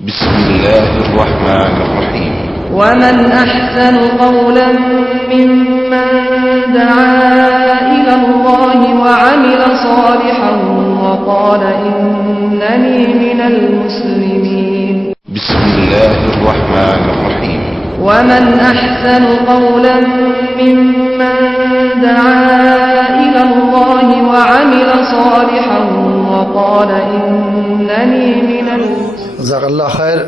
بسم الله الرحمن الرحيم. ومن أحسن قولا ممن دعا إلى الله وعمل صالحا وقال إنني من المسلمين. بسم الله الرحمن الرحيم. ومن أحسن قولا ممن دعا إلى الله وعمل صالحا وقال إنني من المسلمين. جزاک اللہ خیر.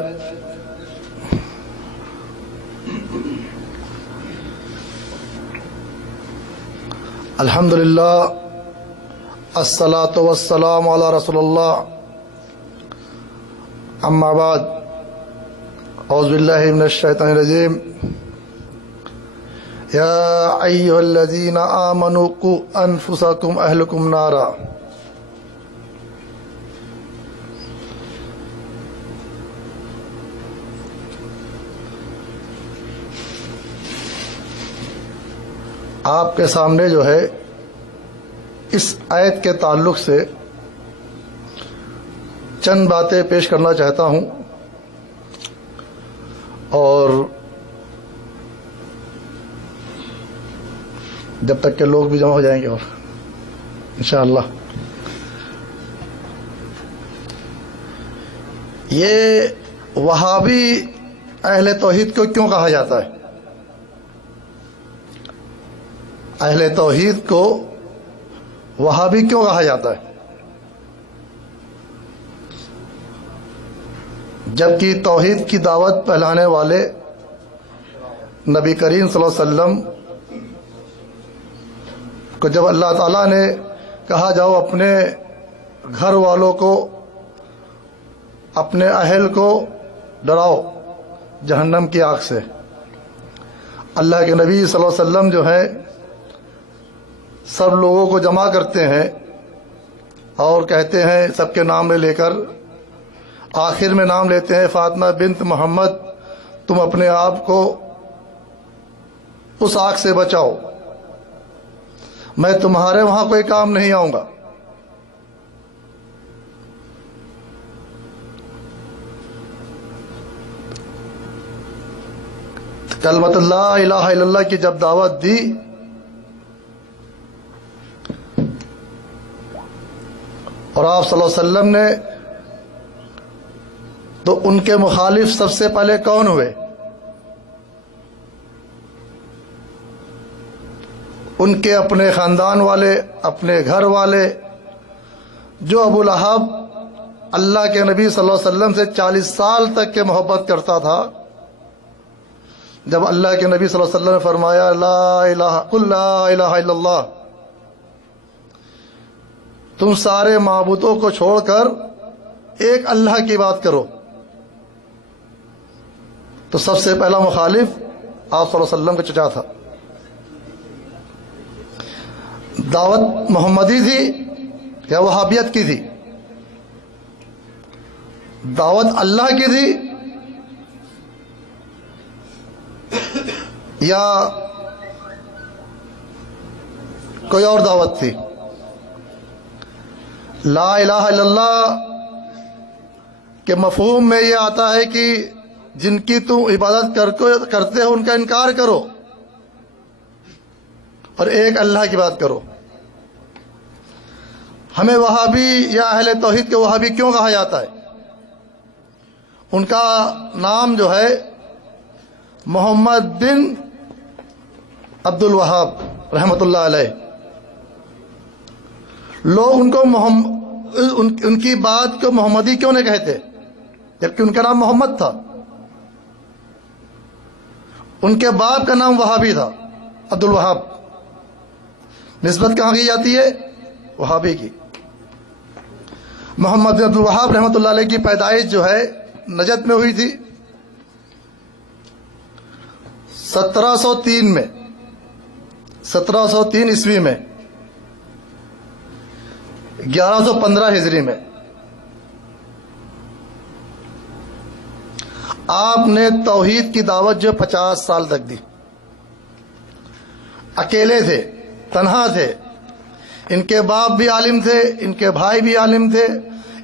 الحمدللہ الصلاۃ والسلام علی رسول اللہ. اما بعد، اعوذ باللہ من الشیطان الرجیم. یا ایھا الذین آمنوا قوا انفسکم اہلکم نارا. آپ کے سامنے جو ہے اس آیت کے تعلق سے چند باتیں پیش کرنا چاہتا ہوں، اور جب تک کہ لوگ بھی جمع ہو جائیں گے اور انشاءاللہ. یہ وہابی اہل توحید کو کیوں کہا جاتا ہے؟ اہل توحید کو وہابی کیوں کہا جاتا ہے؟ جبکہ توحید کی دعوت پھیلانے والے نبی کریم صلی اللہ علیہ وسلم کو جب اللہ تعالیٰ نے کہا جاؤ اپنے گھر والوں کو، اپنے اہل کو ڈراؤ جہنم کی آگ سے، اللہ کے نبی صلی اللہ علیہ وسلم جو ہے سب لوگوں کو جمع کرتے ہیں اور کہتے ہیں سب کے نام لے کر، آخر میں نام لیتے ہیں فاطمہ بنت محمد، تم اپنے آپ کو اس آگ سے بچاؤ، میں تمہارے وہاں کوئی کام نہیں آؤں گا. کلمۃ لا الہ الا اللہ کی جب دعوت دی اور آپ صلی اللہ علیہ وسلم نے، تو ان کے مخالف سب سے پہلے کون ہوئے؟ ان کے اپنے خاندان والے، اپنے گھر والے. جو ابو لہب اللہ کے نبی صلی اللہ علیہ وسلم سے 40 سال تک کے محبت کرتا تھا، جب اللہ کے نبی صلی اللہ علیہ وسلم نے فرمایا قل لا الہ الا اللہ، تم سارے معبودوں کو چھوڑ کر ایک اللہ کی بات کرو، تو سب سے پہلا مخالف آپ صلی اللہ علیہ وسلم کا چچا تھا. دعوت محمدی تھی یا وہابیت کی تھی؟ دعوت اللہ کی تھی یا کوئی اور دعوت تھی؟ لا الہ الا اللہ کے مفہوم میں یہ آتا ہے کہ جن کی تم عبادت کرتے ہو ان کا انکار کرو اور ایک اللہ کی بات کرو. ہمیں وہابی یا اہل توحید کے وہابی کیوں کہا جاتا ہے؟ ان کا نام جو ہے محمد بن عبد الوہاب رحمۃ اللہ علیہ. لوگ ان کی بات کو محمدی کیوں نہیں کہتے جبکہ ان کا نام محمد تھا؟ ان کے باپ کا نام وہابی تھا، عبد الوہاب. نسبت کہاں کی جاتی ہے؟ وہابی کی. محمد بن عبد الوہاب رحمۃ اللہ علیہ کی پیدائش جو ہے نجد میں ہوئی تھی 1703 میں، 1703 عیسوی میں، 1115 ہجری میں. آپ نے توحید کی دعوت جو 50 سال تک دی. اکیلے تھے، تنہا تھے. ان کے باپ بھی عالم تھے، ان کے بھائی بھی عالم تھے،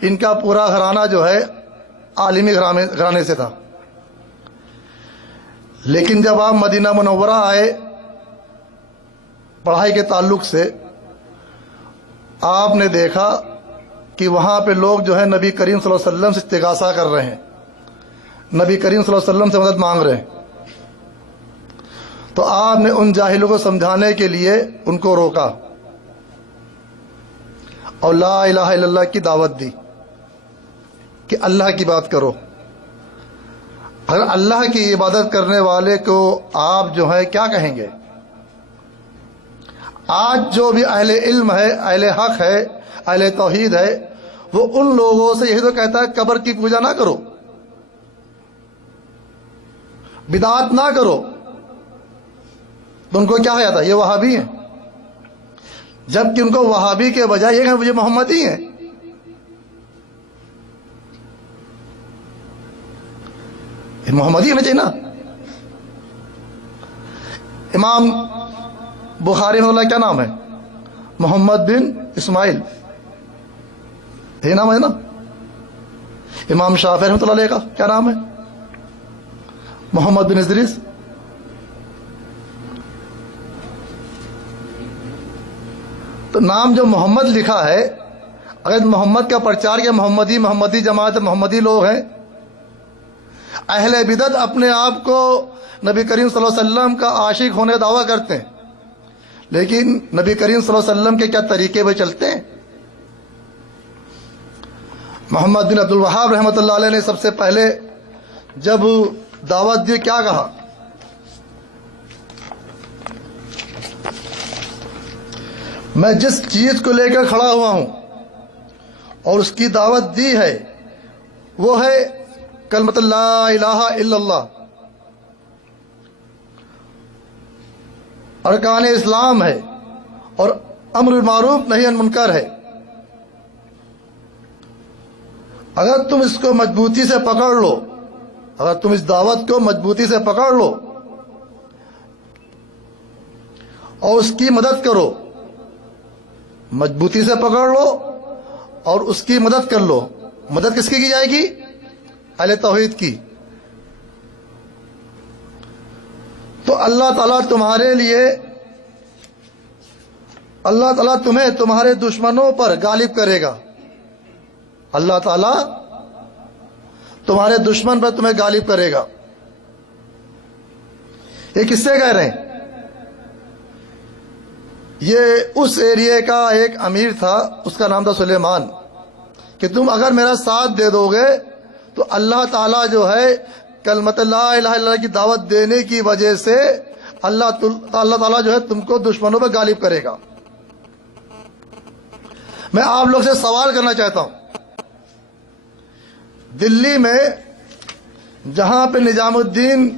ان کا پورا گھرانہ جو ہے عالمی گھرانے سے تھا، لیکن جب آپ مدینہ منورہ آئے پڑھائی کے تعلق سے، آپ نے دیکھا کہ وہاں پہ لوگ جو ہے نبی کریم صلی اللہ علیہ وسلم سے استغاثہ کر رہے ہیں، نبی کریم صلی اللہ علیہ وسلم سے مدد مانگ رہے ہیں. تو آپ نے ان جاہلوں کو سمجھانے کے لیے ان کو روکا اور لا الہ الا اللہ کی دعوت دی کہ اللہ کی بات کرو. اگر اللہ کی عبادت کرنے والے کو آپ جو ہے کیا کہیں گے؟ آج جو بھی اہل علم ہے، اہل حق ہے، اہل توحید ہے، وہ ان لوگوں سے یہی تو کہتا ہے قبر کی پوجا نہ کرو، بدعات نہ کرو. تو ان کو کیا کہا جاتا ہے؟ یہ وہابی ہیں، جبکہ ان کو وہابی کے بجائے یہ کہ یہ محمدی ہیں. یہ محمدی ہونا چاہیے نا. امام بخاری رحمۃ اللہ کیا نام ہے؟ محمد بن اسماعیل، یہ نام ہے نا. امام شافعی رحمۃ اللہ علیہ کا کیا نام ہے؟ محمد بن ادریس. تو نام جو محمد لکھا ہے، اگر محمد کا پرچار کیا محمدی جماعت محمدی لوگ ہیں. اہل بدعت اپنے آپ کو نبی کریم صلی اللہ علیہ وسلم کا عاشق ہونے کا دعویٰ کرتے ہیں، لیکن نبی کریم صلی اللہ علیہ وسلم کے کیا طریقے پہ چلتے ہیں؟ محمد بن عبد الوہاب رحمۃ اللہ علیہ نے سب سے پہلے جب دعوت دی کیا کہا؟ میں جس چیز کو لے کر کھڑا ہوا ہوں اور اس کی دعوت دی ہے وہ ہے کلمۃ لا الہ الا اللہ، ارکان اسلام ہے اور امر بالمعروف نہی عن منکر ہے. اگر تم اس کو مضبوطی سے پکڑ لو، اگر تم اس دعوت کو مضبوطی سے پکڑ لو اور اس کی مدد کرو، مضبوطی سے پکڑ لو اور اس کی مدد کر لو. مدد کس کی جائے گی؟ اہل توحید کی. تو اللہ تعالیٰ تمہارے لیے، اللہ تعالیٰ تمہیں تمہارے دشمنوں پر غالب کرے گا. اللہ تعالیٰ تمہارے دشمن پر تمہیں غالب کرے گا. یہ کس سے کہہ رہے ہیں؟ یہ اس ایریے کا ایک امیر تھا، اس کا نام تھا سلیمان، کہ تم اگر میرا ساتھ دے دو گے تو اللہ تعالیٰ جو ہے کلمۃ لا الہ الا اللہ کی دعوت دینے کی وجہ سے اللہ تعالیٰ جو ہے تم کو دشمنوں پہ غالب کرے گا. میں آپ لوگ سے سوال کرنا چاہتا ہوں، دلی میں جہاں پہ نظام الدین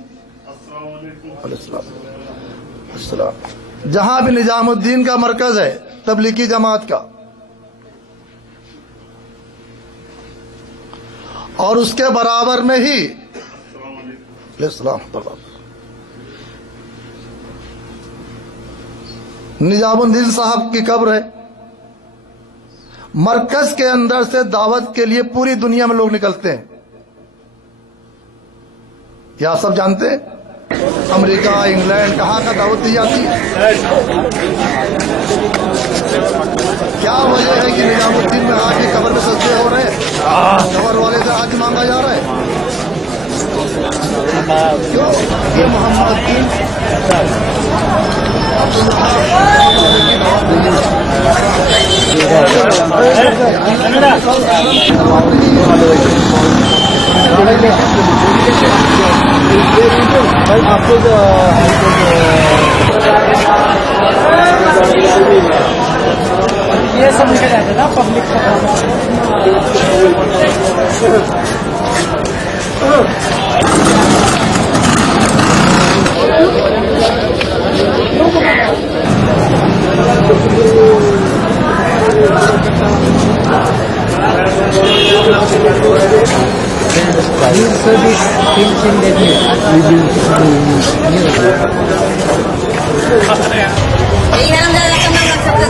جہاں بھی نظام الدین کا مرکز ہے تبلیغی جماعت کا، اور اس کے برابر میں ہی نظام الدین صاحب کی قبر ہے. مرکز کے اندر سے دعوت کے لیے پوری دنیا میں لوگ نکلتے ہیں. یہ آپ سب جانتے ہیں، امریکہ، انگلینڈ، کہاں کا دعوت دی جاتی ہے. کیا وجہ ہے کہ نظام الدین میں آج بھی قبر پہ سجدے ہو رہے ہیں، قبر والے سے آج مانگا جا رہا ہے؟ کیوں؟ یہ محمد الدین آپ کو یہ سب نکل جاتے نا پبلک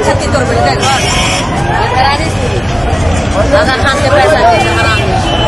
چھتی طور پر خان سے پیسہ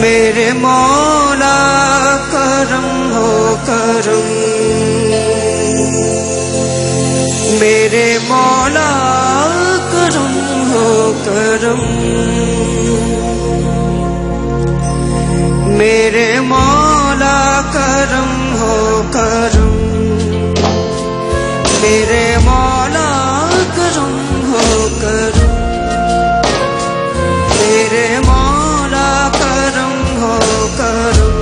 میرے مولا کرم ہو کرم، میرے مولا کرم ہو کرم، میرے مولا کرم ہو کرم، میرے مولا کرم ہو کرم، میرے مولا کرم ہو کرم،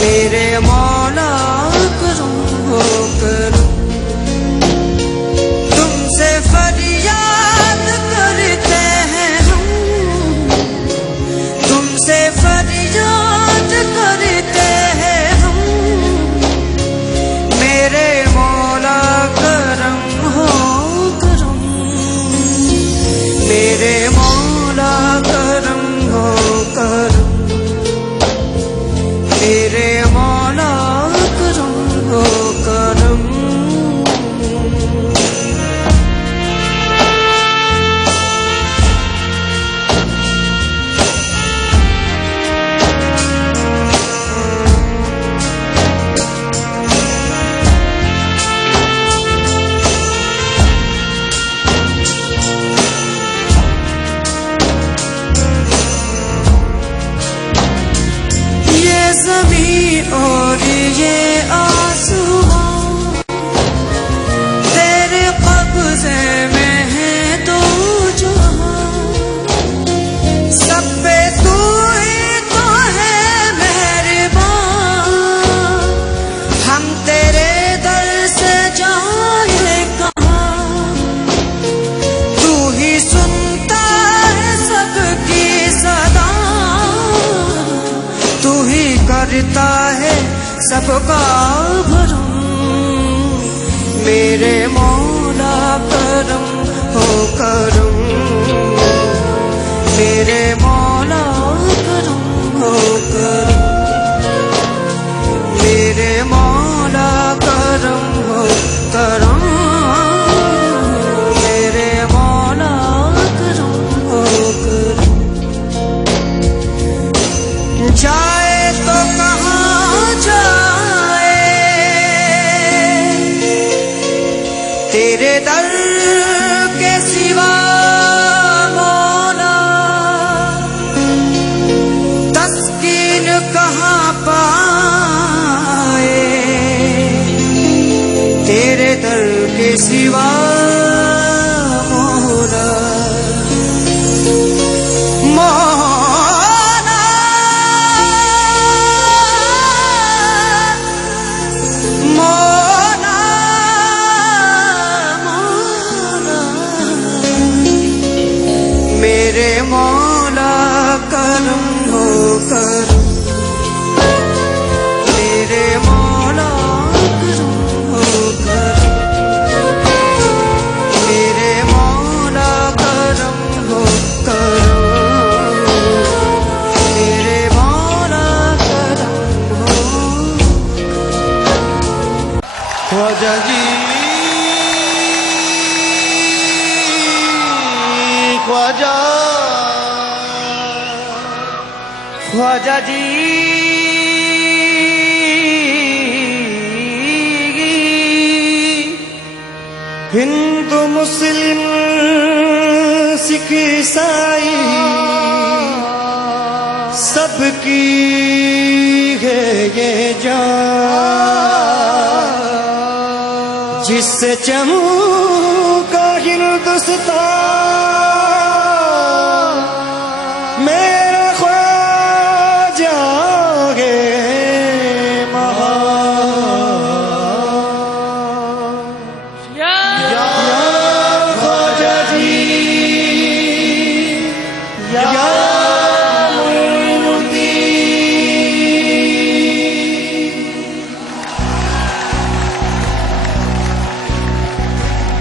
میرے مولا کرم ہو کرم، تم سے فریاد کرتے ہیں ہم، تم سے فریاد کرتے ہیں ہم، میرے مولا کرم ہو کرم، میرے مولا کرم ہو کرم، میرے مولا کرم ہو کرم۔ زمین اور یہ آسمان تیرے قبضے میں ہے دو جہاں، سب پہ تو ہی تو ہے مہربان، ہم تیرے در سے جائیں کہاں، تو ہی سنتا ہے سب کی صدا، تو ہی کرتا ہے سب کا بھرم، میرے مولا کرم ہو کرم، میرے مولا کرم ہو کرم، میرے مولا کرم ہو کرم۔ کرم ہو کرم، میرے مولا کرم ہو کرم، میرے مولا کرم ہو کرم، میرے مولا کرم ہو خواجہ جی، خواجہ خواجہ جی، ہندو مسلم سکھ عیسائی سب کی ہے یہ جان، جس سے چمکا ہندوستان، میرا خواجہ ہے مہان۔ یا خواجہ جی، یا معین الدین،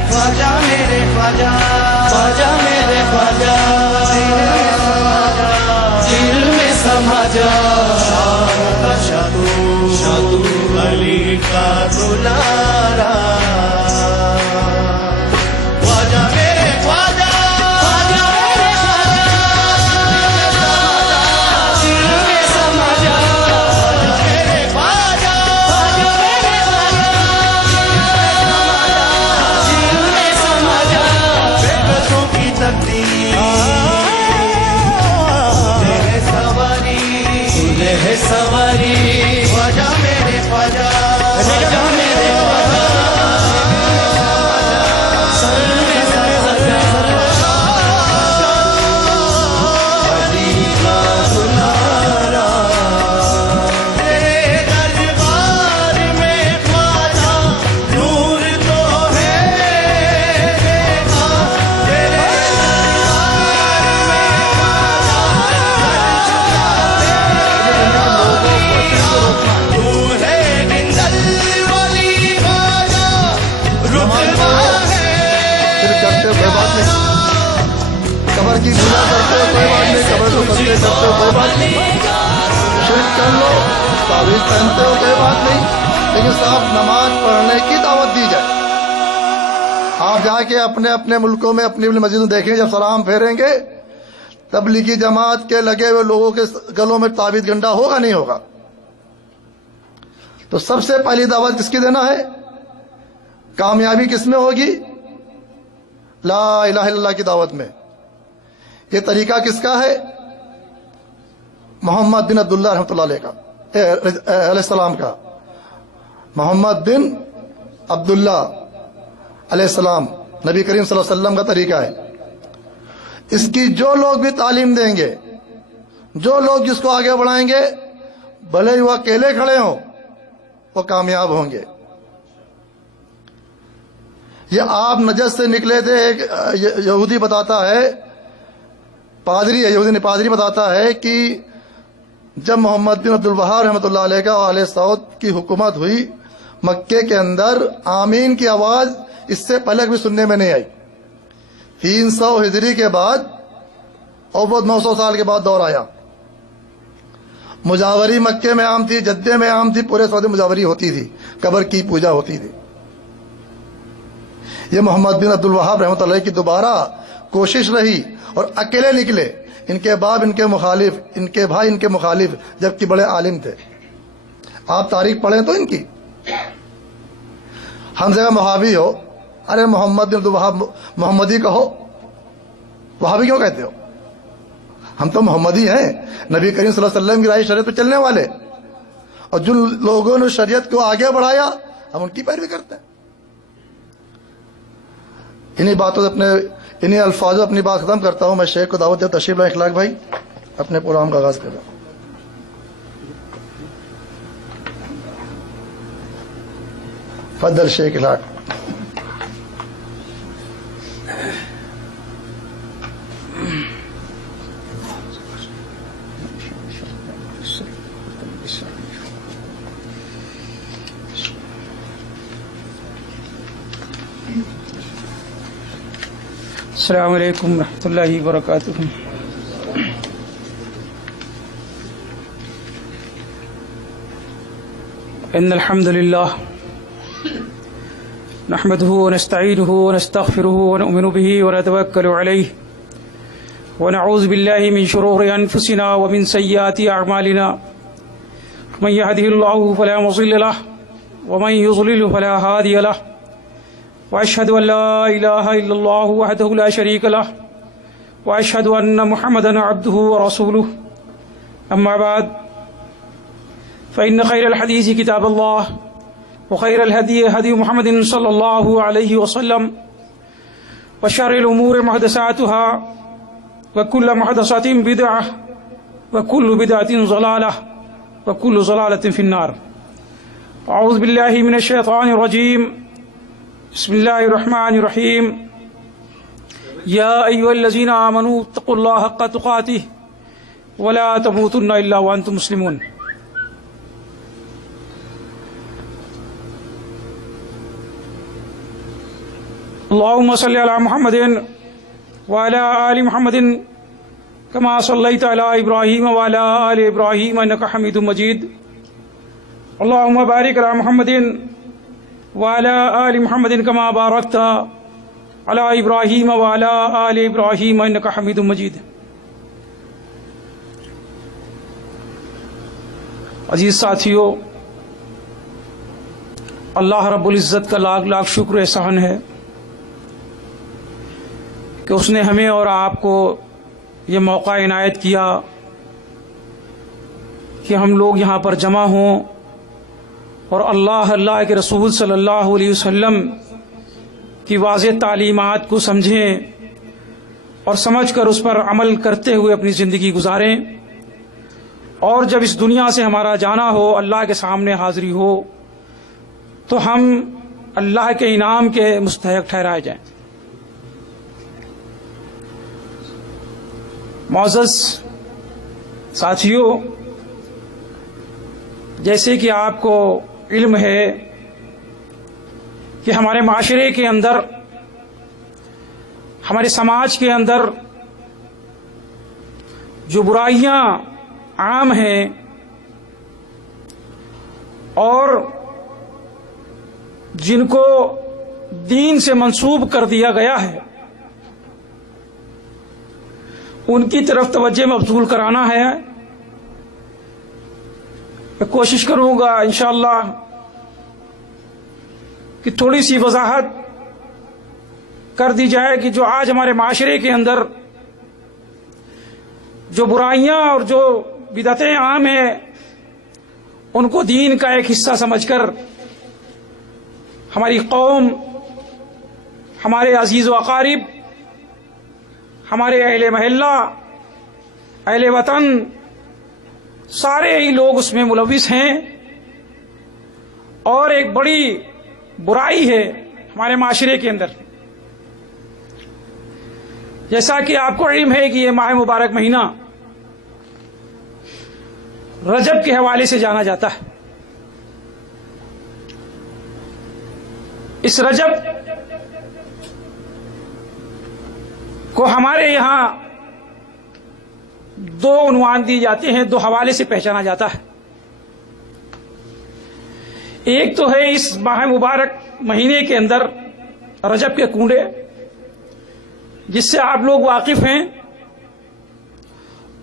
خواجہ میرے خواجہ، خواجہ میرے خواجہ، دل میں سما جا شادو علی کا دلارا، خواجہ میرے خواجہ، خواجہ میرے خواجہ، دل میں سما جا میرے خواجہ، خواجہ میرے خواجہ، دل میں سما جا، بے بسوں کی تقدیر ہے سواری، خواجہ میرے خواجہ، خواجہ میرے خواجہ، سر میں علی کا دلارا، تیرے دربار میں خواجہ نور تو ہے دیکھا، تیرے قبر کی پوجا کرتے ہو کوئی بات نہیں، قبر کو کرتے ہو کوئی بات نہیں، شرک کر لو، تعویذ پہنتے ہو کوئی بات نہیں، لیکن صاحب نماز پڑھنے کی دعوت دی جائے۔ آپ جا کے اپنے اپنے ملکوں میں اپنی اپنی مسجدوں دیکھیں، جب سلام پھیریں گے تبلیغی جماعت کے لگے ہوئے لوگوں کے گلوں میں تعویذ گنڈا ہوگا نہیں ہوگا؟ تو سب سے پہلی دعوت کس کی دینا ہے؟ کامیابی کس میں ہوگی؟ لا الہ الا اللہ کی دعوت میں۔ یہ طریقہ کس کا ہے؟ محمد بن عبداللہ رحمۃ اللہ علیہ کا، علیہ السلام کا، محمد بن عبداللہ علیہ السلام، نبی کریم صلی اللہ علیہ وسلم کا طریقہ ہے۔ اس کی جو لوگ بھی تعلیم دیں گے، جو لوگ جس کو آگے بڑھائیں گے، بھلے ہی وہ اکیلے کھڑے ہوں، وہ کامیاب ہوں گے۔ یہ آپ نجد سے نکلے تھے، ایک یہودی بتاتا ہے، پادری ہے، یہودی پادری بتاتا ہے کہ جب محمد بن عبد الوہاب رحمۃ اللہ علیہ کا آل سعود کی حکومت ہوئی، مکے کے اندر آمین کی آواز اس سے پہلے بھی سننے میں نہیں آئی۔ 300 ہجری کے بعد اور وہ 900 سال کے بعد دور آیا۔ مجاوری مکے میں عام تھی، جدے میں عام تھی، پورے سعودی مجاوری ہوتی تھی، قبر کی پوجا ہوتی تھی۔ یہ محمد بن عبد الوہاب رحمۃ اللہ کی دوبارہ کوشش رہی اور اکیلے نکلے، ان کے باپ ان کے مخالف، ان کے بھائی ان کے مخالف، جبکہ بڑے عالم تھے۔ آپ تاریخ پڑھیں تو ان کی، ہم جگہ وہابی ہو، ارے محمد بن عبد الوہاب محمدی کہو، وہابی کیوں کہتے ہو؟ ہم تو محمدی ہیں، نبی کریم صلی اللہ علیہ وسلم کی راہ شریعت پہ چلنے والے، اور جن لوگوں نے شریعت کو آگے بڑھایا ہم ان کی پیروی کرتے ہیں۔ انہی باتوں سے انہی الفاظوں اپنی بات ختم کرتا ہوں۔ میں شیخ کو دعوت دیتا، تشریف لائیں اخلاق بھائی، اپنے پروگرام کا آغاز کریں۔ فضل شیخ اخلاق۔ السلام علیکم ورحمۃ اللہ وبرکاتہ. ان الحمد للہ نحمده ونستعینه ونستغفره ونؤمن به ونتوکل علیہ ونعوذ باللہ من شرور انفسنا ومن سیئات اعمالنا من يهده الله فلا مضل له ومن يضلل فلا هادي له وأشهد أن لا إله إلا الله وحده لا شريك له وأشهد أن محمدا عبده ورسوله. أما بعد فإن خير الحديث كتاب الله وخير الهدي هدي محمد صلى الله عليه وسلم وشر الأمور محدثاتها وكل محدثة بدعة وكل بدعة ضلالة وكل ضلالة في النار. أعوذ بالله من الشيطان الرجيم. بسم الله الرحمن الرحيم. يا أيها الذين آمنوا اتقوا الله حق تقاته ولا تموتن إلا وأنتم مسلمون. اللهم صل على محمد وعلى آل محمد كما صليت على إبراهيم وعلى آل إبراهيم إنك حميد مجيد. اللهم بارك على محمد وعلى آل محمد كما باركت على إبراهيم وعلى آل إبراهيم إنك حميد مجيد. عزیز ساتھیو، اللہ رب العزت کا لاکھ لاکھ شکر احسان ہے کہ اس نے ہمیں اور آپ کو یہ موقع عنایت کیا کہ ہم لوگ یہاں پر جمع ہوں اور اللہ کے رسول صلی اللہ علیہ وسلم کی واضح تعلیمات کو سمجھیں اور سمجھ کر اس پر عمل کرتے ہوئے اپنی زندگی گزاریں، اور جب اس دنیا سے ہمارا جانا ہو، اللہ کے سامنے حاضری ہو، تو ہم اللہ کے انعام کے مستحق ٹھہرائے جائیں. معزز ساتھیو، جیسے کہ آپ کو علم ہے کہ ہمارے معاشرے کے اندر، ہمارے سماج کے اندر جو برائیاں عام ہیں اور جن کو دین سے منسوب کر دیا گیا ہے، ان کی طرف توجہ مبذول کرانا ہے. میں کوشش کروں گا انشاءاللہ کہ تھوڑی سی وضاحت کر دی جائے کہ جو آج ہمارے معاشرے کے اندر جو برائیاں اور جو بدعتیں عام ہیں، ان کو دین کا ایک حصہ سمجھ کر ہماری قوم، ہمارے عزیز و اقارب، ہمارے اہل محلہ، اہل وطن، سارے ہی لوگ اس میں ملوث ہیں، اور ایک بڑی برائی ہے ہمارے معاشرے کے اندر. جیسا کہ آپ کو علم ہے کہ یہ ماہ مبارک مہینہ رجب کے حوالے سے جانا جاتا ہے. اس رجب کو ہمارے یہاں دو عنوان دیے جاتے ہیں، دو حوالے سے پہچانا جاتا ہے. ایک تو ہے اس ماہ مبارک مہینے کے اندر رجب کے کنڈے، جس سے آپ لوگ واقف ہیں،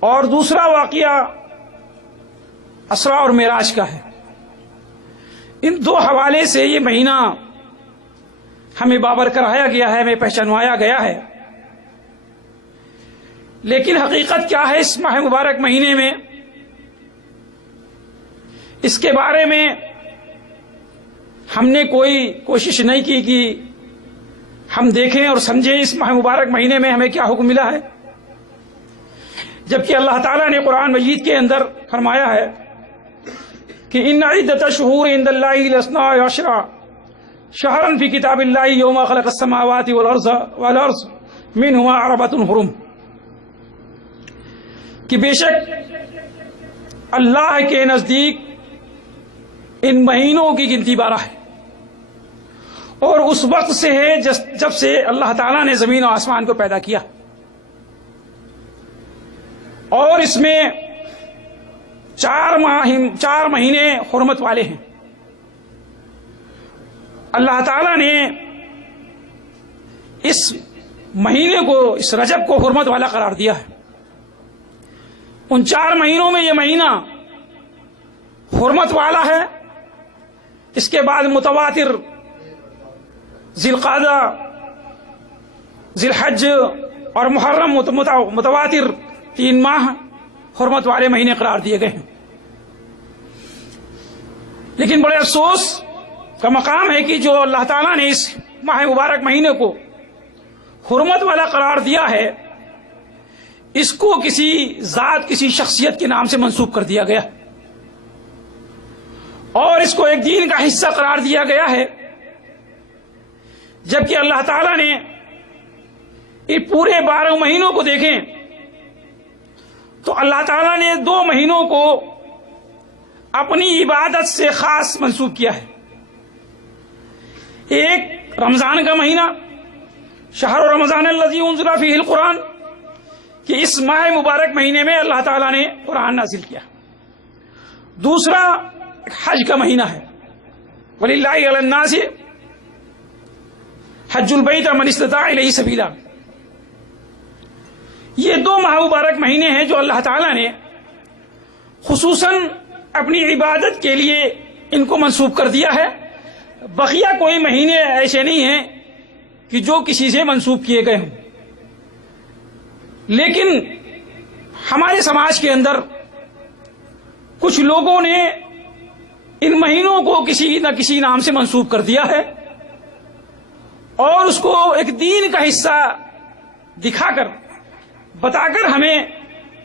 اور دوسرا واقعہ اسرا اور معراج کا ہے. ان دو حوالے سے یہ مہینہ ہمیں بابر کرایا گیا ہے، ہمیں پہچانوایا گیا ہے. لیکن حقیقت کیا ہے اس ماہ مبارک مہینے میں، اس کے بارے میں ہم نے کوئی کوشش نہیں کی کہ ہم دیکھیں اور سمجھیں اس ماہ مبارک مہینے میں ہمیں کیا حکم ملا ہے. جبکہ اللہ تعالیٰ نے قرآن مجید کے اندر فرمایا ہے کہ ان عدۃ الشہور عند اللہ اثنا عشر شہرا فی کتاب اللہ یوم خلق السماوات والارض منہما اربعۃ حرم، کہ بے شک اللہ کے نزدیک ان مہینوں کی گنتی 12 ہے، اور اس وقت سے ہے جب سے اللہ تعالیٰ نے زمین و آسمان کو پیدا کیا، اور اس میں 4 مہینے حرمت والے ہیں۔ اللہ تعالیٰ نے اس مہینے کو، اس رجب کو حرمت والا قرار دیا ہے۔ ان 4 مہینوں میں یہ مہینہ حرمت والا ہے۔ اس کے بعد متواتر ذی القعدہ، ذی الحج اور محرم متواتر 3 ماہ حرمت والے مہینے قرار دیے گئے ہیں۔ لیکن بڑے افسوس کا مقام ہے کہ جو اللہ تعالیٰ نے اس ماہ مبارک مہینے کو حرمت والا قرار دیا ہے، اس کو کسی ذات، کسی شخصیت کے نام سے منسوب کر دیا گیا، اور اس کو ایک دین کا حصہ قرار دیا گیا ہے، جبکہ اللہ تعالیٰ نے یہ پورے 12 مہینوں کو دیکھیں تو اللہ تعالیٰ نے 2 مہینوں کو اپنی عبادت سے خاص منسوب کیا ہے۔ ایک رمضان کا مہینہ، شہر رمضان الذی انزل فیہ القرآن، کہ اس ماہ مبارک مہینے میں اللہ تعالیٰ نے قرآن نازل کیا۔ دوسرا حج کا مہینہ ہے، وَلِلَّهِ عَلَى النَّاسِ حج البیت من استطاع الیہ سبیلا۔ یہ 2 ماہ مبارک مہینے ہیں جو اللہ تعالیٰ نے خصوصاً اپنی عبادت کے لیے ان کو منسوب کر دیا ہے۔ بقیہ کوئی مہینے ایسے نہیں ہیں کہ جو کسی سے منسوب کیے گئے ہوں، لیکن ہمارے سماج کے اندر کچھ لوگوں نے ان مہینوں کو کسی نہ کسی نام سے منسوب کر دیا ہے، اور اس کو ایک دین کا حصہ دکھا کر، بتا کر ہمیں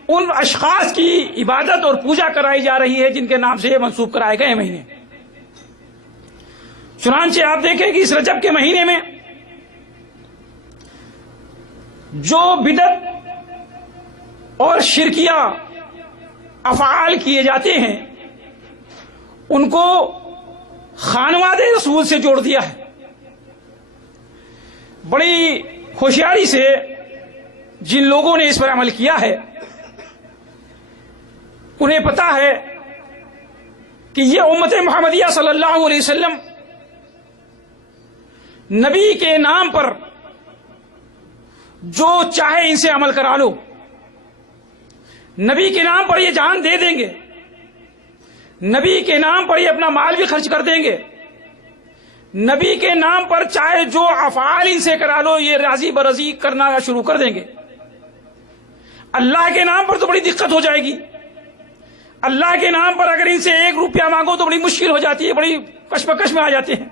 ان اشخاص کی عبادت اور پوجا کرائی جا رہی ہے جن کے نام سے یہ منسوب کرائے گئے مہینے۔ چنانچہ آپ دیکھیں کہ اس رجب کے مہینے میں جو بدعت اور شرکیہ افعال کیے جاتے ہیں ان کو خانواد رسول سے جوڑ دیا ہے۔ بڑی ہوشیاری سے جن لوگوں نے اس پر عمل کیا ہے انہیں پتا ہے کہ یہ امت محمدیہ صلی اللہ علیہ وسلم نبی کے نام پر جو چاہے ان سے عمل کرا لو، نبی کے نام پر یہ جان دے دیں گے، نبی کے نام پر یہ اپنا مال بھی خرچ کر دیں گے، نبی کے نام پر چاہے جو افعال ان سے کرا لو یہ راضی برضی کرنا شروع کر دیں گے۔ اللہ کے نام پر تو بڑی دقت ہو جائے گی، اللہ کے نام پر اگر ان سے 1 روپیہ مانگو تو بڑی مشکل ہو جاتی ہے، بڑی کشمکش میں آ جاتے ہیں،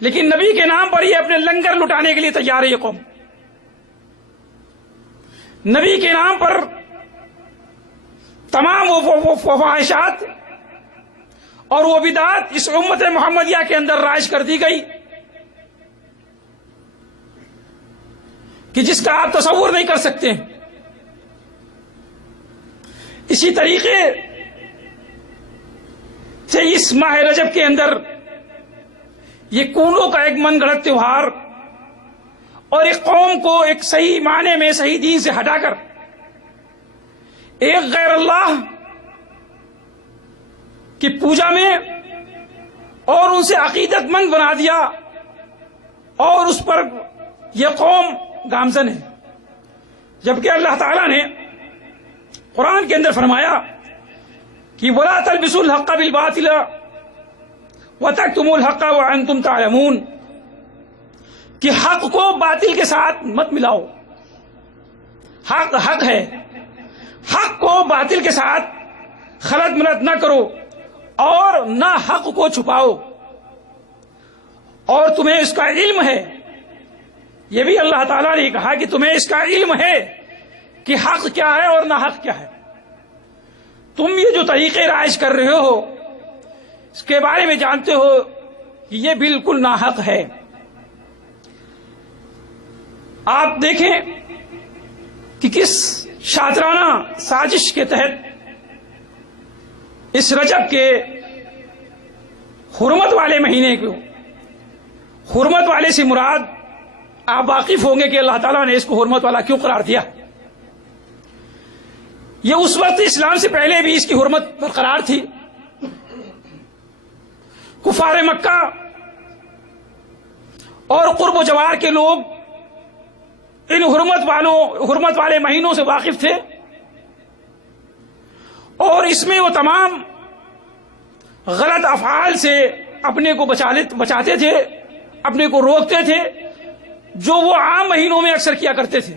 لیکن نبی کے نام پر یہ اپنے لنگر لٹانے کے لیے تیار ہے یہ قوم۔ نبی کے نام پر تمام وہ فواحشات اور وہ بدعات اس امت محمدیہ کے اندر رائج کر دی گئی کہ جس کا آپ تصور نہیں کر سکتے ہیں۔ اسی طریقے سے اس ماہ رجب کے اندر یہ کونوں کا ایک من گھڑت تیوہار اور ایک قوم کو ایک صحیح معنی میں صحیح دین سے ہٹا کر ایک غیر اللہ کی پوجا میں اور ان سے عقیدت مند بنا دیا، اور اس پر یہ قوم گامزن ہے۔ جبکہ اللہ تعالیٰ نے قرآن کے اندر فرمایا کہ وَلَا تَلْبِسُوا الْحَقَّ بِالْبَاطِلِ وَتَكْتُمُوا الْحَقَّ وَأَنْتُمْ تَعْلَمُونَ، کہ حق کو باطل کے ساتھ مت ملاؤ۔ حق حق ہے، حق کو باطل کے ساتھ خلط ملط نہ کرو اور نہ حق کو چھپاؤ، اور تمہیں اس کا علم ہے۔ یہ بھی اللہ تعالیٰ نے کہا کہ تمہیں اس کا علم ہے کہ حق کیا ہے اور نہ حق کیا ہے۔ تم یہ جو طریقے رائج کر رہے ہو اس کے بارے میں جانتے ہو کہ یہ بالکل ناحق ہے۔ آپ دیکھیں کہ کس شاطرانہ سازش کے تحت اس رجب کے حرمت والے مہینے کو حرمت والے سے مراد آپ واقف ہوں گے کہ اللہ تعالیٰ نے اس کو حرمت والا کیوں قرار دیا. یہ اس وقت اسلام سے پہلے بھی اس کی حرمت برقرار تھی. کفار مکہ اور قرب و جوار کے لوگ ان حرمت والے مہینوں سے واقف تھے اور اس میں وہ تمام غلط افعال سے اپنے کو بچاتے تھے، اپنے کو روکتے تھے جو وہ عام مہینوں میں اکثر کیا کرتے تھے.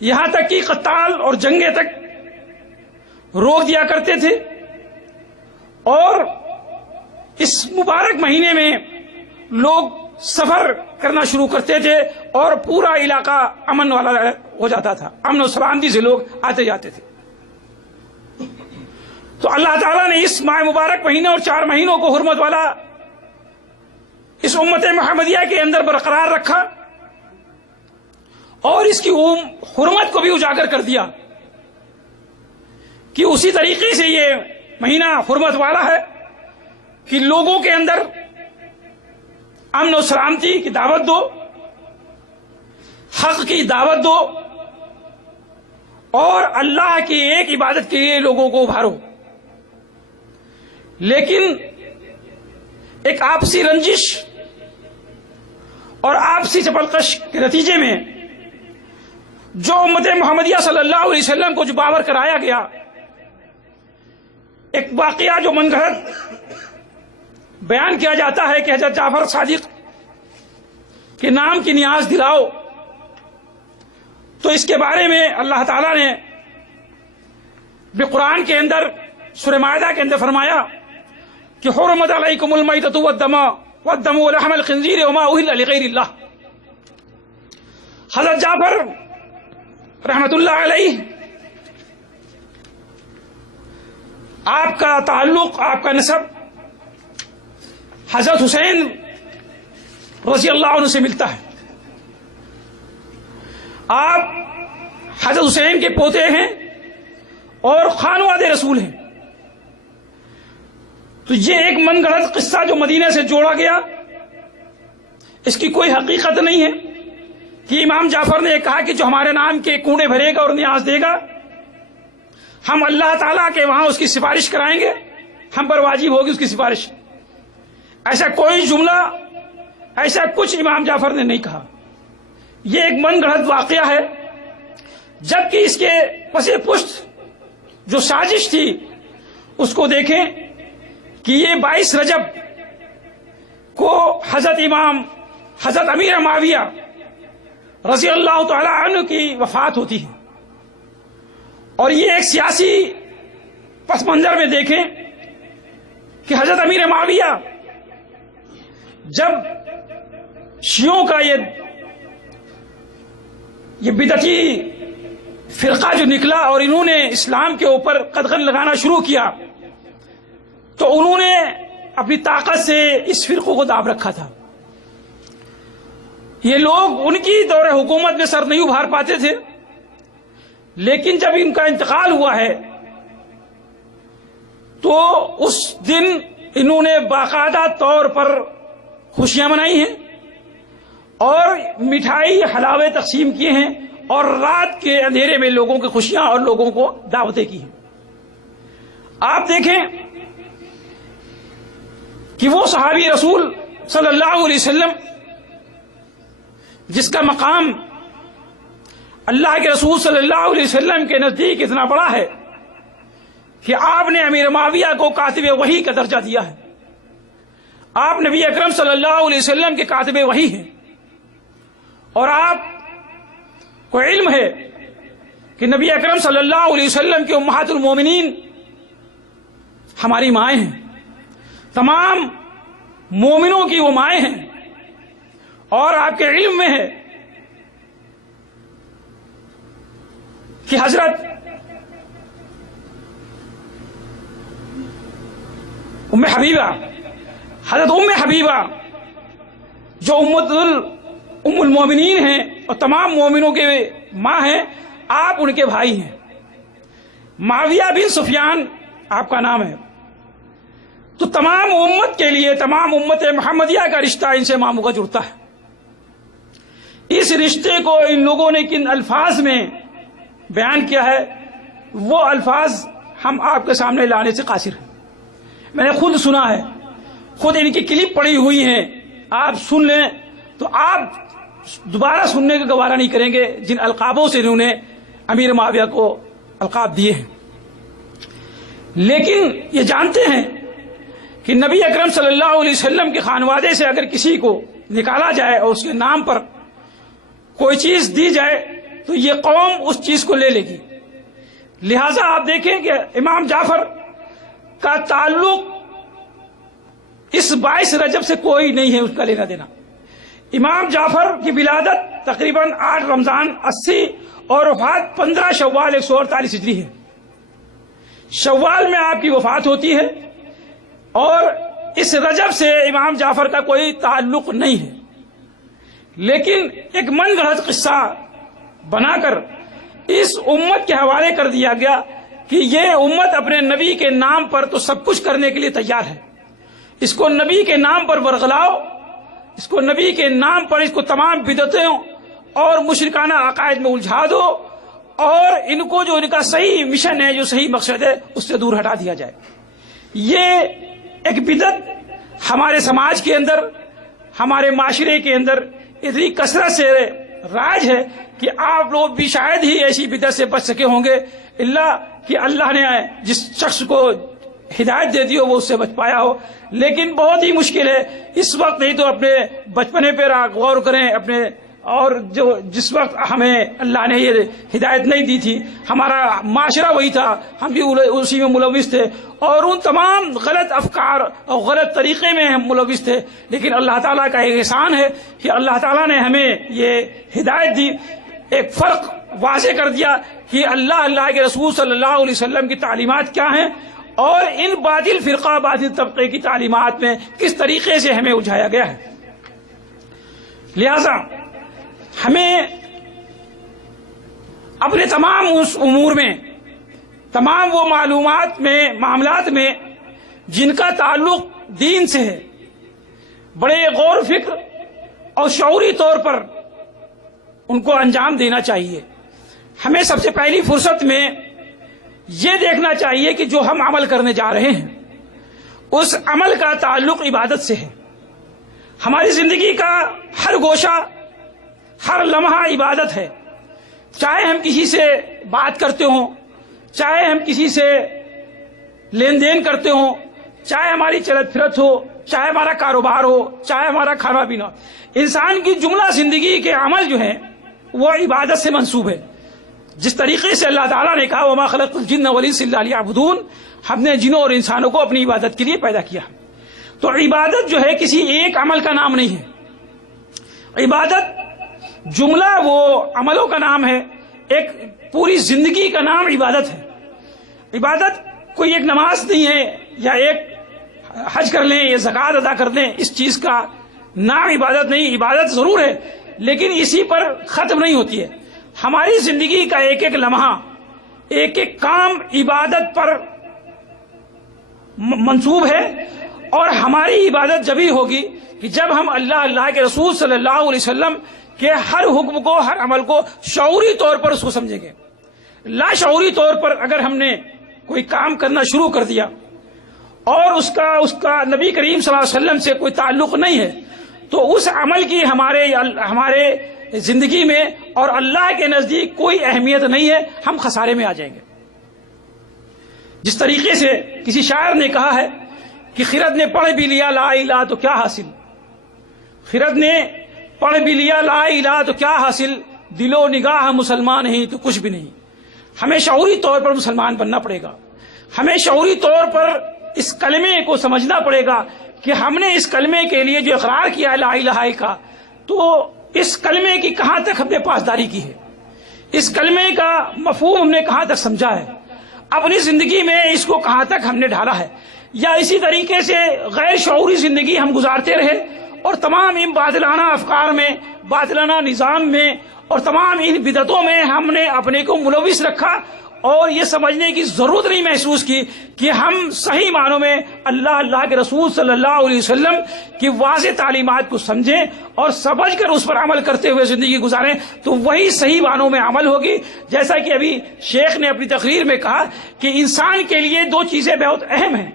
یہاں تک کہ قتال اور جنگیں تک روک دیا کرتے تھے. اور اس مبارک مہینے میں لوگ سفر کرنا شروع کرتے تھے اور پورا علاقہ امن والا ہو جاتا تھا، امن و سلامتی سے لوگ آتے جاتے تھے. تو اللہ تعالیٰ نے اس ماہ مبارک مہینے اور 4 مہینوں کو حرمت والا اس امت محمدیہ کے اندر برقرار رکھا اور اس کی حرمت کو بھی اجاگر کر دیا کہ اسی طریقے سے یہ مہینہ حرمت والا ہے کہ لوگوں کے اندر امن و سلامتی کی دعوت دو، حق کی دعوت دو اور اللہ کی ایک عبادت کے لیے لوگوں کو ابھارو. لیکن ایک آپسی رنجش اور آپسی چپلقش کے نتیجے میں جو امت محمدیہ صلی اللہ علیہ وسلم کو جو باور کرایا گیا، ایک واقعہ جو من گھڑت بیان کیا جاتا ہے کہ حضرت جعفر صادق کے نام کی نیاز دلاؤ، تو اس کے بارے میں اللہ تعالیٰ نے قرآن کے اندر سورہ مائدہ کے اندر فرمایا کہ حرمت علیکم المیتۃ والدم ولحم الخنزیر وما اہل لغیر اللہ. حضرت جعفر رحمت اللہ علیہ، آپ کا تعلق، آپ کا نسب حضرت حسین رضی اللہ عنہ سے ملتا ہے. آپ حضرت حسین کے پوتے ہیں اور خانواد رسول ہیں. تو یہ ایک من گھڑت قصہ جو مدینہ سے جوڑا گیا، اس کی کوئی حقیقت نہیں ہے کہ امام جعفر نے کہا کہ جو ہمارے نام کے کوڑے بھرے گا اور نیاز دے گا ہم اللہ تعالیٰ کے وہاں اس کی سفارش کرائیں گے، ہم پر واجب ہوگی اس کی سفارش. ایسا کوئی جملہ، ایسا کچھ امام جعفر نے نہیں کہا. یہ ایک من گھڑت واقعہ ہے، جبکہ اس کے پس پشت جو سازش تھی اس کو دیکھیں کہ یہ 22 رجب کو حضرت امیر معاویہ رضی اللہ تعالی عنہ کی وفات ہوتی ہے. اور یہ ایک سیاسی پس منظر میں دیکھیں کہ حضرت امیر معاویہ جب شیعوں کا یہ بدعتی فرقہ جو نکلا اور انہوں نے اسلام کے اوپر قدغن لگانا شروع کیا، تو انہوں نے اپنی طاقت سے اس فرقوں کو داب رکھا تھا. یہ لوگ ان کی دور حکومت میں سر نہیں ابھار پاتے تھے، لیکن جب ان کا انتقال ہوا ہے تو اس دن انہوں نے باقاعدہ طور پر خوشیاں منائی ہیں اور مٹھائی حلاوے تقسیم کیے ہیں اور رات کے اندھیرے میں لوگوں کی خوشیاں اور لوگوں کو دعوتیں کی ہیں. آپ دیکھیں کہ وہ صحابی رسول صلی اللہ علیہ وسلم جس کا مقام اللہ کے رسول صلی اللہ علیہ وسلم کے نزدیک اتنا بڑا ہے کہ آپ نے امیر معاویہ کو کاتب وحی کا درجہ دیا ہے. آپ نبی اکرم صلی اللہ علیہ وسلم کے کاتب وحی ہیں اور آپ کو علم ہے کہ نبی اکرم صلی اللہ علیہ وسلم کے امہات المومنین ہماری مائیں ہیں، تمام مومنوں کی وہ مائیں ہیں. اور آپ کے علم میں ہے کہ حضرت ام حبیبہ جو ام المومنین ہیں اور تمام مومنوں کے ماں ہیں، آپ ان کے بھائی ہیں. معاویہ بن سفیان آپ کا نام ہے. تو تمام امت کے لیے، تمام امت محمدیہ کا رشتہ ان سے ماموں کا جڑتا ہے۔ اس رشتے کو ان لوگوں نے کن الفاظ میں بیان کیا ہے، وہ الفاظ ہم آپ کے سامنے لانے سے قاصر ہیں۔ میں نے خود سنا ہے، خود ان کی کلپ پڑی ہوئی ہیں، آپ سن لیں تو آپ دوبارہ سننے کا گوارہ نہیں کریں گے جن القابوں سے انہوں نے امیر معاویہ کو القاب دیے ہیں۔ لیکن یہ جانتے ہیں کہ نبی اکرم صلی اللہ علیہ وسلم کے خانوادے سے اگر کسی کو نکالا جائے اور اس کے نام پر کوئی چیز دی جائے تو یہ قوم اس چیز کو لے لے گی۔ لہذا آپ دیکھیں کہ امام جعفر کا تعلق اس 22 رجب سے کوئی نہیں ہے اس کا لینا دینا۔ امام جعفر کی ولادت تقریباً 8 رمضان 80 اور وفات 15 شوال 148 ہجری ہے۔ شوال میں آپ کی وفات ہوتی ہے اور اس رجب سے امام جعفر کا کوئی تعلق نہیں ہے، لیکن ایک من گھڑت قصہ بنا کر اس امت کے حوالے کر دیا گیا کہ یہ امت اپنے نبی کے نام پر تو سب کچھ کرنے کے لیے تیار ہے، اس کو نبی کے نام پر ورغلاؤ، اس کو نبی کے نام پر اس کو تمام بدعتیں اور مشرکانہ عقائد میں الجھا دو، اور ان کو جو ان کا صحیح مشن ہے، جو صحیح مقصد ہے، اس سے دور ہٹا دیا جائے۔ یہ ایک بدعت ہمارے سماج کے اندر، ہمارے معاشرے کے اندر اتنی کثرت سے راج ہے کہ آپ لوگ بھی شاید ہی ایسی بدعت سے بچ سکے ہوں گے، اللہ کہ اللہ نے جس شخص کو ہدایت دے دی ہو وہ اس سے بچ پایا ہو، لیکن بہت ہی مشکل ہے۔ اس وقت نہیں تو اپنے بچپنے پہ غور کریں، اپنے اور جو جس وقت ہمیں اللہ نے یہ ہدایت نہیں دی تھی، ہمارا معاشرہ وہی تھا، ہم بھی اسی میں ملوث تھے اور ان تمام غلط افکار اور غلط طریقے میں ہم ملوث تھے، لیکن اللہ تعالیٰ کا ایک احسان ہے کہ اللہ تعالیٰ نے ہمیں یہ ہدایت دی، ایک فرق واضح کر دیا کہ اللہ کے رسول صلی اللہ علیہ وسلم کی تعلیمات کیا ہیں اور ان باطل فرقہ باطل طبقے کی تعلیمات میں کس طریقے سے ہمیں الجھایا گیا ہے۔ لہذا ہمیں اپنے تمام اس امور میں، تمام وہ معلومات میں، معاملات میں جن کا تعلق دین سے ہے، بڑے غور و فکر اور شعوری طور پر ان کو انجام دینا چاہیے۔ ہمیں سب سے پہلی فرصت میں یہ دیکھنا چاہیے کہ جو ہم عمل کرنے جا رہے ہیں اس عمل کا تعلق عبادت سے ہے۔ ہماری زندگی کا ہر گوشہ، ہر لمحہ عبادت ہے، چاہے ہم کسی سے بات کرتے ہوں، چاہے ہم کسی سے لین دین کرتے ہوں، چاہے ہماری چلت پھرت ہو، چاہے ہمارا کاروبار ہو، چاہے ہمارا کھانا پینا۔ انسان کی جملہ زندگی کے عمل جو ہیں وہ عبادت سے منسوب ہے۔ جس طریقے سے اللہ تعالیٰ نے کہا وَمَا خَلَقْتُ الْجِنَّ وَالْإِنسَ إِلَّا لِيَعْبُدُونَ، ہم نے جنوں اور انسانوں کو اپنی عبادت کے لیے پیدا کیا۔ تو عبادت جو ہے کسی ایک عمل کا نام نہیں ہے، عبادت جملہ وہ عملوں کا نام ہے، ایک پوری زندگی کا نام عبادت ہے۔ عبادت کوئی ایک نماز نہیں ہے یا ایک حج کر لیں یا زکوٰۃ ادا کر دیں، اس چیز کا نام عبادت نہیں۔ عبادت ضرور ہے لیکن اسی پر ختم نہیں ہوتی ہے۔ ہماری زندگی کا ایک ایک لمحہ، ایک ایک کام عبادت پر منسوب ہے، اور ہماری عبادت جبھی ہوگی کہ جب ہم اللہ کے رسول صلی اللہ علیہ وسلم کہ ہر حکم کو، ہر عمل کو شعوری طور پر اس کو سمجھیں گے۔ لا شعوری طور پر اگر ہم نے کوئی کام کرنا شروع کر دیا اور اس کا نبی کریم صلی اللہ علیہ وسلم سے کوئی تعلق نہیں ہے تو اس عمل کی ہمارے زندگی میں اور اللہ کے نزدیک کوئی اہمیت نہیں ہے، ہم خسارے میں آ جائیں گے۔ جس طریقے سے کسی شاعر نے کہا ہے کہ خرد نے پڑھ بھی لیا لا الہ تو کیا حاصل، خرد نے پڑھ بھی لیا لا الہ تو کیا حاصل، دل و نگاہ مسلمان ہی تو کچھ بھی نہیں۔ ہمیں شعوری طور پر مسلمان بننا پڑے گا، ہمیں شعوری طور پر اس کلمے کو سمجھنا پڑے گا کہ ہم نے اس کلمے کے لیے جو اقرار کیا لا الہ کا، تو اس کلمے کی کہاں تک ہم نے پاسداری کی ہے، اس کلمے کا مفہوم ہم نے کہاں تک سمجھا ہے، اپنی زندگی میں اس کو کہاں تک ہم نے ڈھالا ہے، یا اسی طریقے سے غیر شعوری زندگی ہم گزارتے رہے اور تمام ان باطلانہ افکار میں، باطلانہ نظام میں اور تمام ان بدعتوں میں ہم نے اپنے کو ملوث رکھا اور یہ سمجھنے کی ضرورت نہیں محسوس کی کہ ہم صحیح معنوں میں اللہ کے رسول صلی اللہ علیہ وسلم کی واضح تعلیمات کو سمجھیں اور سمجھ کر اس پر عمل کرتے ہوئے زندگی گزاریں، تو وہی صحیح معنوں میں عمل ہوگی۔ جیسا کہ ابھی شیخ نے اپنی تقریر میں کہا کہ انسان کے لیے دو چیزیں بہت اہم ہیں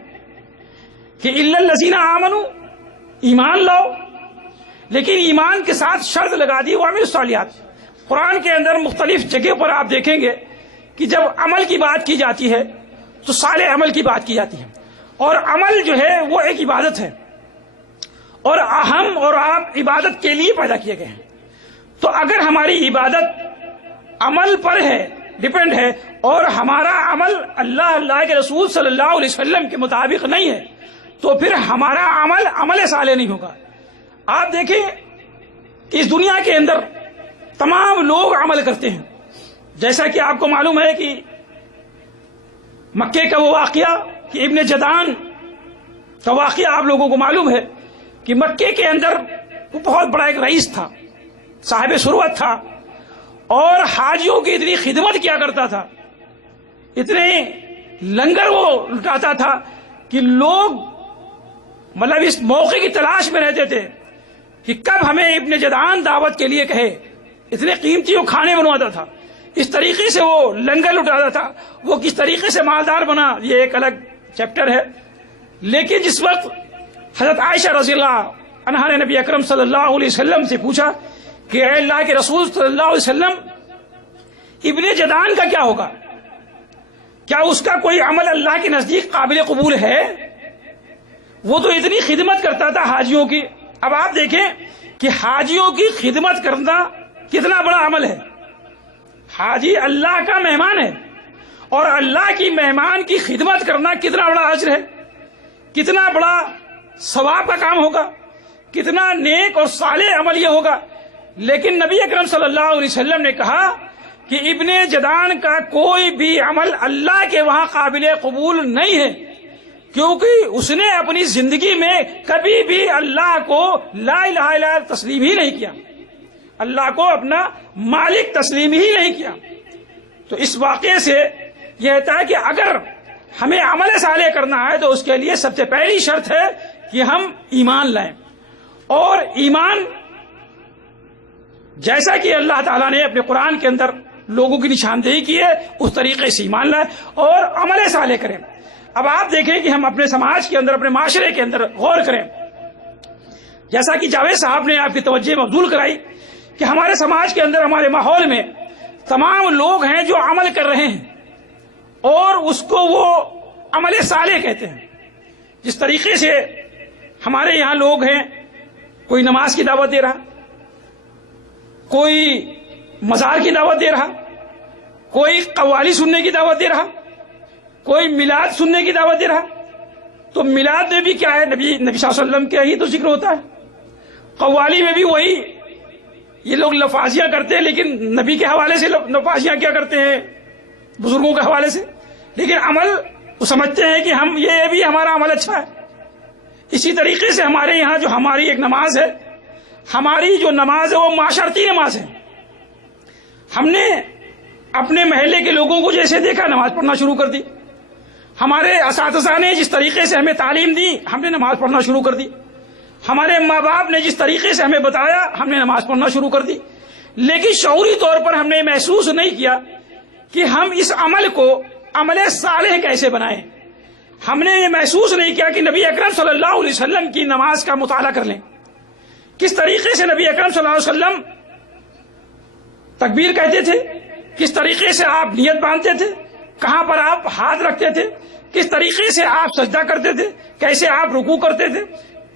کہ الا الذین آمنوا، ایمان لاؤ، لیکن ایمان کے ساتھ شرط لگا دی وعملوا الصالحات۔ قرآن کے اندر مختلف جگہ پر آپ دیکھیں گے کہ جب عمل کی بات کی جاتی ہے تو صالح عمل کی بات کی جاتی ہے، اور عمل جو ہے وہ ایک عبادت ہے، اور ہم اور آپ عبادت کے لیے پیدا کیے گئے ہیں۔ تو اگر ہماری عبادت عمل پر ہے، ڈیپینڈ ہے، اور ہمارا عمل اللہ کے رسول صلی اللہ علیہ وسلم کے مطابق نہیں ہے، تو پھر ہمارا عمل صالح نہیں ہوگا۔ آپ دیکھیں کہ اس دنیا کے اندر تمام لوگ عمل کرتے ہیں، جیسا کہ آپ کو معلوم ہے کہ مکے کا وہ واقعہ کہ ابن جدعان کا واقعہ آپ لوگوں کو معلوم ہے کہ مکے کے اندر وہ بہت بڑا ایک رئیس تھا، صاحب ثروت تھا، اور حاجیوں کی اتنی خدمت کیا کرتا تھا، اتنے لنگر وہ لٹاتا تھا کہ لوگ مطلب اس موقع کی تلاش میں رہتے تھے کہ کب ہمیں ابن جدعان دعوت کے لیے کہے۔ اتنے قیمتی وہ کھانے بنواتا تھا، اس طریقے سے وہ لنگر لٹاتا تھا، وہ کس طریقے سے مالدار بنا یہ ایک الگ چیپٹر ہے۔ لیکن جس وقت حضرت عائشہ رضی اللہ عنہا نے نبی اکرم صلی اللہ علیہ وسلم سے پوچھا کہ اے اللہ کے رسول صلی اللہ علیہ وسلم، ابن جدعان کا کیا ہوگا؟ کیا اس کا کوئی عمل اللہ کے نزدیک قابل قبول ہے؟ وہ تو اتنی خدمت کرتا تھا حاجیوں کی۔ اب آپ دیکھیں کہ حاجیوں کی خدمت کرنا کتنا بڑا عمل ہے۔ حاجی اللہ کا مہمان ہے، اور اللہ کی مہمان کی خدمت کرنا کتنا بڑا اجر ہے، کتنا بڑا ثواب کا کام ہوگا، کتنا نیک اور صالح عمل یہ ہوگا۔ لیکن نبی اکرم صلی اللہ علیہ وسلم نے کہا کہ ابن جدعان کا کوئی بھی عمل اللہ کے وہاں قابل قبول نہیں ہے، کیونکہ اس نے اپنی زندگی میں کبھی بھی اللہ کو لا الہ الا اللہ تسلیم ہی نہیں کیا، اللہ کو اپنا مالک تسلیم ہی نہیں کیا۔ تو اس واقعے سے یہ ہوتا ہے کہ اگر ہمیں عمل صالح کرنا ہے تو اس کے لیے سب سے پہلی شرط ہے کہ ہم ایمان لائیں، اور ایمان جیسا کہ اللہ تعالیٰ نے اپنے قرآن کے اندر لوگوں کی نشاندہی کی ہے اس طریقے سے ایمان لائیں اور عمل صالح کریں۔ اب آپ دیکھیں کہ ہم اپنے سماج کے اندر، اپنے معاشرے کے اندر غور کریں، جیسا کہ جاوید صاحب نے آپ کی توجہ مبذول کرائی کہ ہمارے سماج کے اندر، ہمارے ماحول میں تمام لوگ ہیں جو عمل کر رہے ہیں اور اس کو وہ عمل صالح کہتے ہیں۔ جس طریقے سے ہمارے یہاں لوگ ہیں، کوئی نماز کی دعوت دے رہا، کوئی مزار کی دعوت دے رہا، کوئی قوالی سننے کی دعوت دے رہا، کوئی میلاد سننے کی دعوت دے رہا۔ تو میلاد میں بھی کیا ہے؟ نبی صلی اللہ علیہ وسلم کا ہی تو ذکر ہوتا ہے۔ قوالی میں بھی وہی، یہ لوگ لفاظیاں کرتے ہیں لیکن نبی کے حوالے سے لفاظیاں کیا کرتے ہیں؟ بزرگوں کے حوالے سے۔ لیکن عمل وہ سمجھتے ہیں کہ ہم یہ بھی ہمارا عمل اچھا ہے۔ اسی طریقے سے ہمارے یہاں جو ہماری ایک نماز ہے، ہماری جو نماز ہے وہ معاشرتی نماز ہے۔ ہم نے اپنے محلے کے لوگوں کو جیسے دیکھا نماز پڑھنا شروع کر دی، ہمارے اساتذہ نے جس طریقے سے ہمیں تعلیم دی ہم نے نماز پڑھنا شروع کر دی، ہمارے ماں باپ نے جس طریقے سے ہمیں بتایا ہم نے نماز پڑھنا شروع کر دی۔ لیکن شعوری طور پر ہم نے محسوس نہیں کیا کہ ہم اس عمل کو عمل صالح کیسے بنائیں۔ ہم نے یہ محسوس نہیں کیا کہ نبی اکرم صلی اللہ علیہ وسلم کی نماز کا مطالعہ کر لیں، کس طریقے سے نبی اکرم صلی اللہ علیہ وسلم تکبیر کہتے تھے، کس طریقے سے آپ نیت باندھتے تھے، کہاں پر آپ ہاتھ رکھتے تھے، کس طریقے سے آپ سجدہ کرتے تھے، کیسے آپ رکوع کرتے تھے،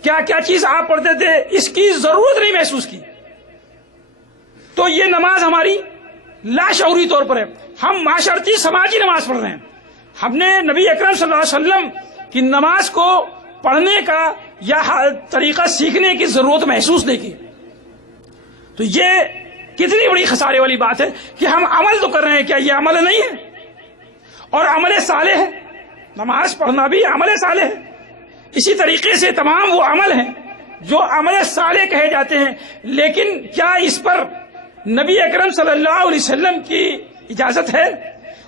کیا کیا چیز آپ پڑھتے تھے، اس کی ضرورت نہیں محسوس کی۔ تو یہ نماز ہماری لاشعوری طور پر ہے، ہم معاشرتی سماجی نماز پڑھ رہے ہیں۔ ہم نے نبی اکرم صلی اللہ علیہ وسلم کی نماز کو پڑھنے کا یا طریقہ سیکھنے کی ضرورت محسوس نہیں کی۔ تو یہ کتنی بڑی خسارے والی بات ہے کہ ہم عمل تو کر رہے ہیں، کیا یہ عمل نہیں ہے؟ اور عمل صالح ہے، نماز پڑھنا بھی عمل صالح ہے۔ اسی طریقے سے تمام وہ عمل ہیں جو عمل صالح کہے جاتے ہیں، لیکن کیا اس پر نبی اکرم صلی اللہ علیہ وسلم کی اجازت ہے؟